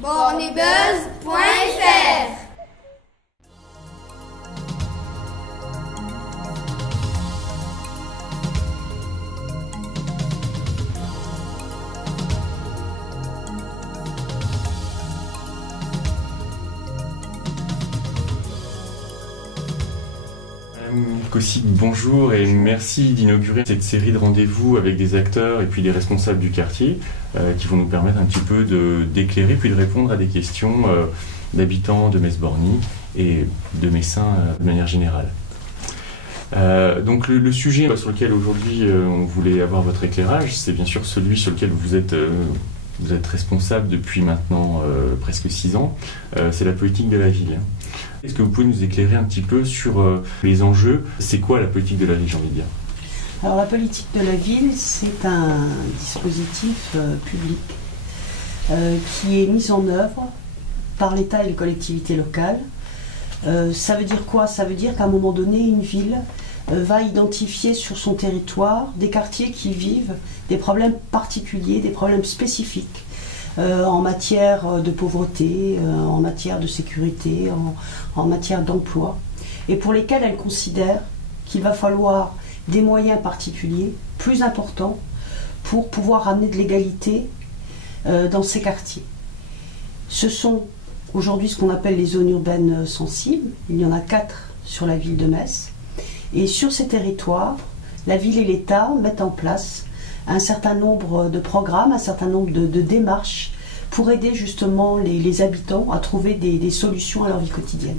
bornibuzz.fr. Kossig, bonjour et merci d'inaugurer cette série de rendez-vous avec des acteurs et puis des responsables du quartier qui vont nous permettre un petit peu d'éclairer puis de répondre à des questions d'habitants de Metz-Borny et de Messins de manière générale. Donc le sujet sur lequel aujourd'hui on voulait avoir votre éclairage, c'est bien sûr celui sur lequel vous êtes responsable depuis maintenant presque 6 ans, c'est la politique de la ville. Est-ce que vous pouvez nous éclairer un petit peu sur les enjeux? C'est quoi la politique de la ville, j'ai envie de dire? Alors la politique de la ville, c'est un dispositif public qui est mis en œuvre par l'État et les collectivités locales. Ça veut dire quoi? Ça veut dire qu'à un moment donné, une ville va identifier sur son territoire des quartiers qui vivent des problèmes particuliers, des problèmes spécifiques en matière de pauvreté, en matière de sécurité, en matière d'emploi, et pour lesquels elle considère qu'il va falloir des moyens particuliers, plus importants, pour pouvoir amener de l'égalité dans ces quartiers. Ce sont aujourd'hui ce qu'on appelle les zones urbaines sensibles. Il y en a 4 sur la ville de Metz. Et sur ces territoires, la ville et l'État mettent en place un certain nombre de programmes, un certain nombre de démarches pour aider justement les habitants à trouver des solutions à leur vie quotidienne.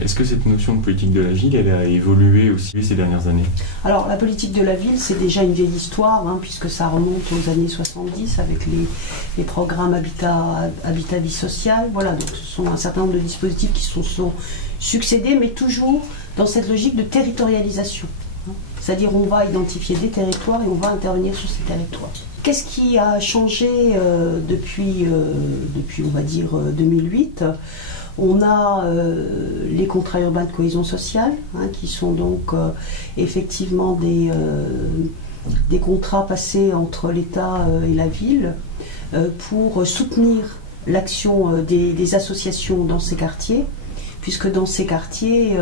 Est-ce que cette notion de politique de la ville, elle a évolué aussi ces dernières années? Alors la politique de la ville, c'est déjà une vieille histoire, puisque ça remonte aux années 70 avec les programmes Habitat Vie Sociale. Voilà, donc ce sont un certain nombre de dispositifs qui se sont succédés, mais toujours dans cette logique de territorialisation. C'est-à-dire on va identifier des territoires et on va intervenir sur ces territoires. Qu'est-ce qui a changé depuis on va dire 2008? On a les contrats urbains de cohésion sociale, qui sont donc effectivement des contrats passés entre l'État et la ville pour soutenir l'action des associations dans ces quartiers, puisque dans ces quartiers,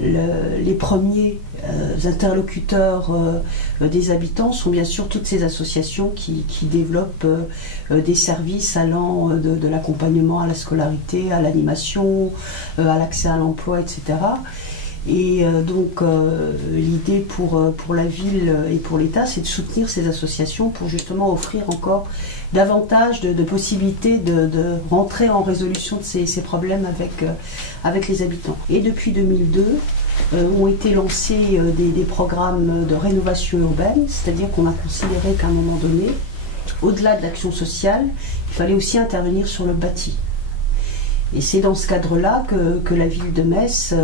les premiers interlocuteurs des habitants sont bien sûr toutes ces associations qui développent des services allant de l'accompagnement à la scolarité, à l'animation, à l'accès à l'emploi, etc. Et donc l'idée pour la ville et pour l'État, c'est de soutenir ces associations pour justement offrir encore davantage de possibilités de rentrer en résolution de ces problèmes avec les habitants. Et depuis 2002, ont été lancés des programmes de rénovation urbaine, c'est-à-dire qu'on a considéré qu'à un moment donné, au-delà de l'action sociale, il fallait aussi intervenir sur le bâti. Et c'est dans ce cadre-là que la ville de Metz,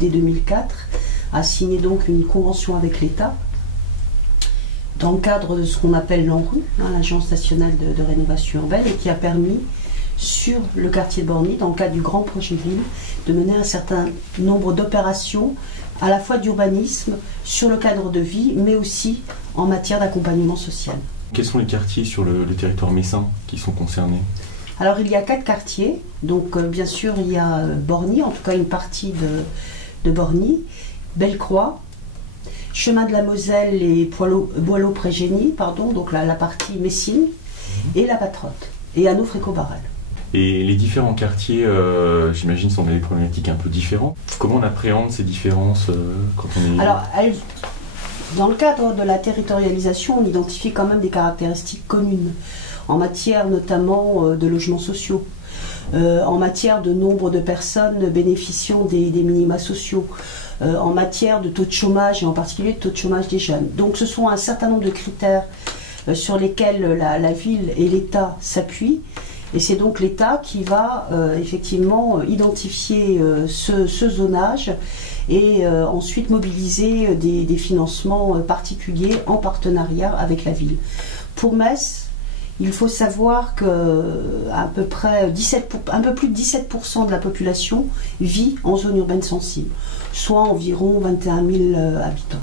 dès 2004, a signé donc une convention avec l'État, dans le cadre de ce qu'on appelle l'ANRU, l'Agence nationale de rénovation urbaine, et qui a permis, sur le quartier de Borny, dans le cadre du grand projet ville, de mener un certain nombre d'opérations, à la fois d'urbanisme, sur le cadre de vie, mais aussi en matière d'accompagnement social. Quels sont les quartiers sur le territoire messin qui sont concernés? Alors il y a 4 quartiers, donc bien sûr il y a Borny, en tout cas une partie de Borny, Bellecroix, Chemin de la Moselle et Boileau-Prégénie, donc la partie Messine, et la Patrotte, et Hanau-Fréco-Barral. Et les différents quartiers, j'imagine, sont des problématiques un peu différentes. Comment on appréhende ces différences quand on est... Alors, dans le cadre de la territorialisation, on identifie quand même des caractéristiques communes, en matière notamment de logements sociaux, en matière de nombre de personnes bénéficiant des minima sociaux, en matière de taux de chômage, et en particulier de taux de chômage des jeunes. Donc ce sont un certain nombre de critères sur lesquels la ville et l'État s'appuient. Et c'est donc l'État qui va effectivement identifier ce zonage et ensuite mobiliser des financements particuliers en partenariat avec la ville. Pour Metz, il faut savoir qu'à peu près un peu plus de 17% de la population vit en zone urbaine sensible, soit environ 21 000 habitants.